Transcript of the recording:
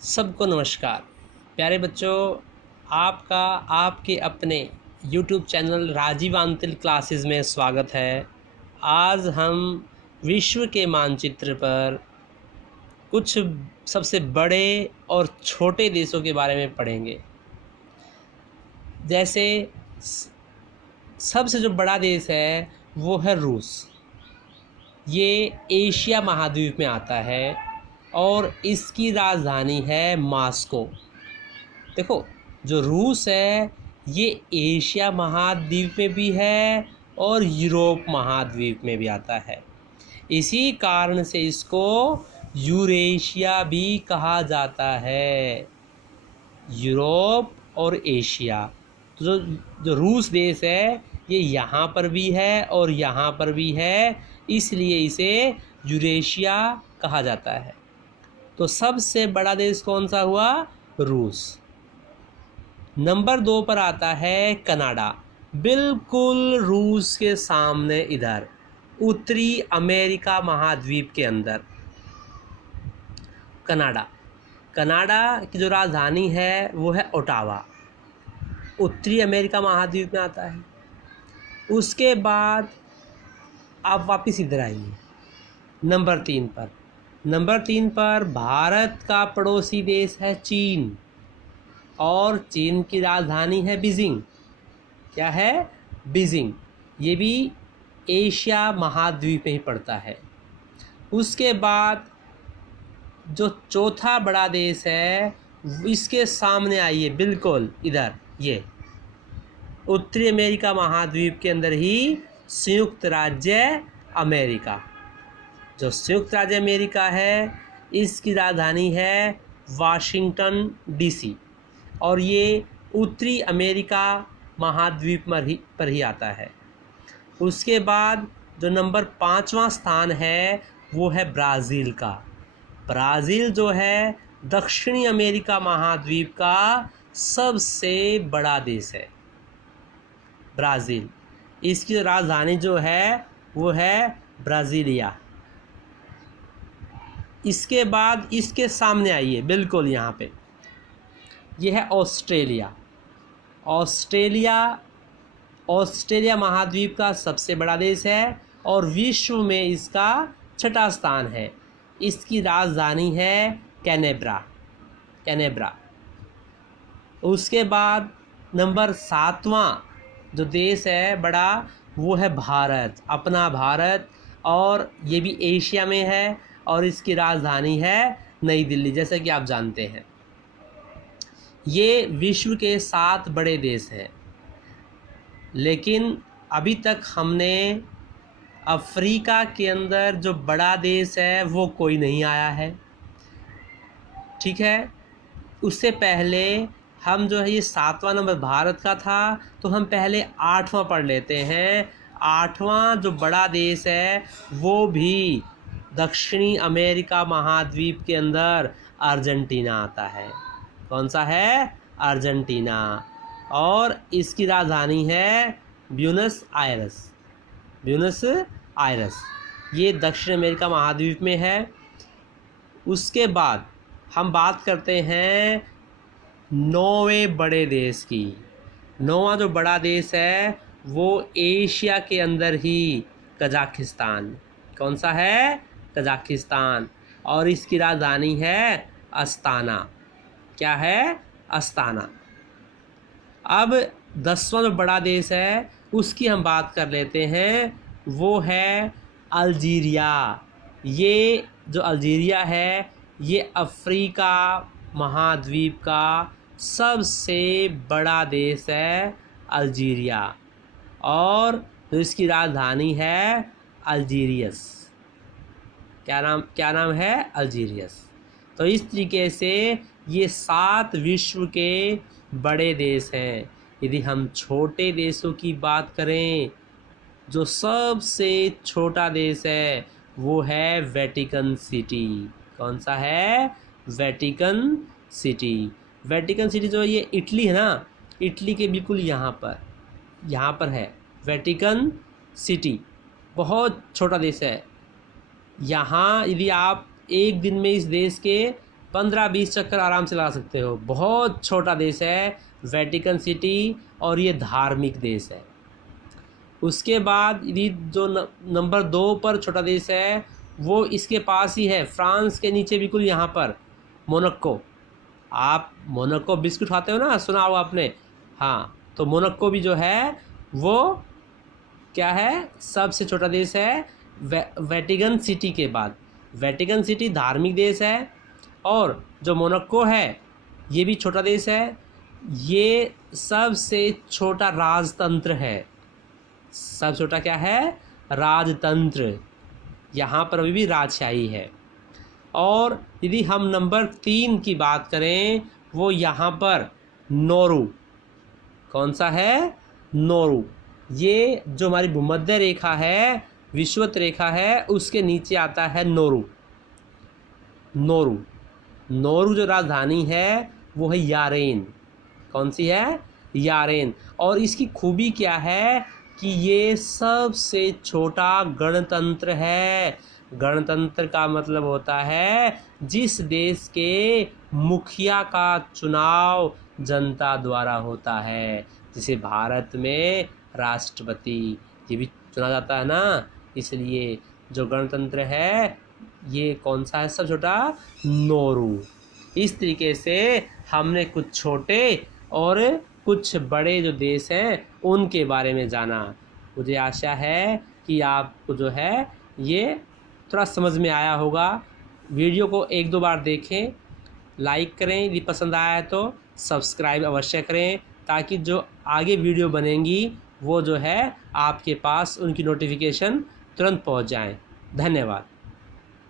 सबको नमस्कार। प्यारे बच्चों, आपका आपके अपने YouTube channel Rajeev Antil classes में स्वागत है। आज हम विश्व के मानचित्र पर कुछ सबसे बड़े और छोटे देशों के बारे में पढ़ेंगे। जैसे सबसे जो बड़ा देश है वो है रूस। ये एशिया महाद्वीप में आता है और इसकी राजधानी है मॉस्को। देखो, जो रूस है ये एशिया महाद्वीप में भी है और यूरोप महाद्वीप में भी आता है। इसी कारण से इसको यूरेशिया भी कहा जाता है। यूरोप और एशिया, तो जो रूस देश है ये यहाँ पर भी है और यहाँ पर भी है, इसलिए इसे यूरेशिया कहा जाता है। तो सबसे बड़ा देश कौन सा हुआ? रूस। नंबर 2 पर आता है कनाडा, बिल्कुल रूस के सामने, इधर उत्तरी अमेरिका महाद्वीप के अंदर कनाडा। कनाडा की जो राजधानी है वो है ओटावा, उत्तरी अमेरिका महाद्वीप में आता है। उसके बाद आप वापस इधर आइए नंबर 3 पर। नंबर 3 पर भारत का पड़ोसी देश है चीन, और चीन की राजधानी है बीजिंग। क्या है? बीजिंग। ये भी एशिया महाद्वीप में ही पड़ता है। उसके बाद जो चौथा बड़ा देश है इसके सामने आइए, बिल्कुल इधर, ये उत्तरी अमेरिका महाद्वीप के अंदर ही संयुक्त राज्य अमेरिका। जो संयुक्त राज्य अमेरिका है इसकी राजधानी है वाशिंगटन डीसी, और ये उत्तरी अमेरिका महाद्वीप पर ही आता है। उसके बाद जो नंबर 5वां स्थान है वो है ब्राज़ील का। ब्राज़ील जो है दक्षिणी अमेरिका महाद्वीप का सबसे बड़ा देश है। ब्राज़ील, इसकी राजधानी जो है वो है ब्राज़ीलिया। इसके बाद इसके सामने आइए, बिल्कुल यहाँ पे, ये है ऑस्ट्रेलिया। ऑस्ट्रेलिया महाद्वीप का सबसे बड़ा देश है और विश्व में इसका 6ठा स्थान है। इसकी राजधानी है कैनबरा। उसके बाद नंबर 7वां जो देश है बड़ा वो है भारत, अपना भारत, और ये भी एशिया में है और इसकी राजधानी है नई दिल्ली, जैसे कि आप जानते हैं। ये विश्व के 7 बड़े देश हैं, लेकिन अभी तक हमने अफ्रीका के अंदर जो बड़ा देश है वो कोई नहीं आया है। ठीक है, उससे पहले हम जो है ये 7वां नंबर भारत का था, तो हम पहले 8वां पढ़ लेते हैं। 8वां जो बड़ा देश है वो भी दक्षिणी अमेरिका महाद्वीप के अंदर अर्जेंटीना आता है। कौन सा है? अर्जेंटीना, और इसकी राजधानी है ब्यूनस आयरस। ये दक्षिण अमेरिका महाद्वीप में है। उसके बाद हम बात करते हैं 9वें बड़े देश की। 9वां जो बड़ा देश है वो एशिया के अंदर ही कजाकिस्तान। कौन सा है? कजाकिस्तान, और इसकी राजधानी है अस्ताना। क्या है? अस्ताना। अब 10वां जो बड़ा देश है उसकी हम बात कर लेते हैं, वो है अल्जीरिया। ये जो अल्जीरिया है ये अफ्रीका महाद्वीप का सबसे बड़ा देश है अल्जीरिया, और जो इसकी राजधानी है अल्जीरियस। क्या नाम है? अल्जीरियस। तो इस तरीके से ये 7 विश्व के बड़े देश हैं। यदि हम छोटे देशों की बात करें, जो सबसे छोटा देश है वो है वेटिकन सिटी। कौन सा है? वेटिकन सिटी जो ये इटली है ना, इटली के बिल्कुल यहाँ पर है वेटिकन सिटी। बहुत छोटा देश है। यहाँ यदि आप एक दिन में इस देश के 15-20 चक्कर आराम से लगा सकते हो। बहुत छोटा देश है वेटिकन सिटी, और ये धार्मिक देश है। उसके बाद यदि जो नंबर 2 पर छोटा देश है वो इसके पास ही है, फ्रांस के नीचे बिल्कुल यहाँ पर, मोनाको। आप मोनाको बिस्कुट खाते हो ना, सुना हो आपने? हाँ, तो मोनाको भी जो है वो क्या है, सबसे छोटा देश है वेटिकन सिटी के बाद। वेटिकन सिटी धार्मिक देश है, और जो मोनाको है ये भी छोटा देश है। ये सबसे छोटा राजतंत्र है। सबसे छोटा क्या है? राजतंत्र। यहाँ पर अभी भी राजशाही है। और यदि हम नंबर 3 की बात करें, वो यहाँ पर नोरू। कौन सा है? नोरू। ये जो हमारी भूमध्य रेखा है, विषुवत रेखा है, उसके नीचे आता है नोरू। नोरू नोरू जो राजधानी है वो है यारेन। कौन सी है? यारेन। और इसकी खूबी क्या है कि ये सबसे छोटा गणतंत्र है। गणतंत्र का मतलब होता है जिस देश के मुखिया का चुनाव जनता द्वारा होता है। जैसे भारत में राष्ट्रपति ये भी चुना जाता है ना, इसलिए जो गणतंत्र है ये कौन सा है? सब छोटा नोरू। इस तरीके से हमने कुछ छोटे और कुछ बड़े जो देश हैं उनके बारे में जाना। मुझे आशा है कि आपको जो है ये थोड़ा समझ में आया होगा। वीडियो को 1-2 बार देखें, लाइक करें, यदि पसंद आया है तो सब्सक्राइब अवश्य करें, ताकि जो आगे वीडियो बनेंगी वो जो है आपके पास उनकी नोटिफिकेशन तुरंत पहुंच जाएं। धन्यवाद।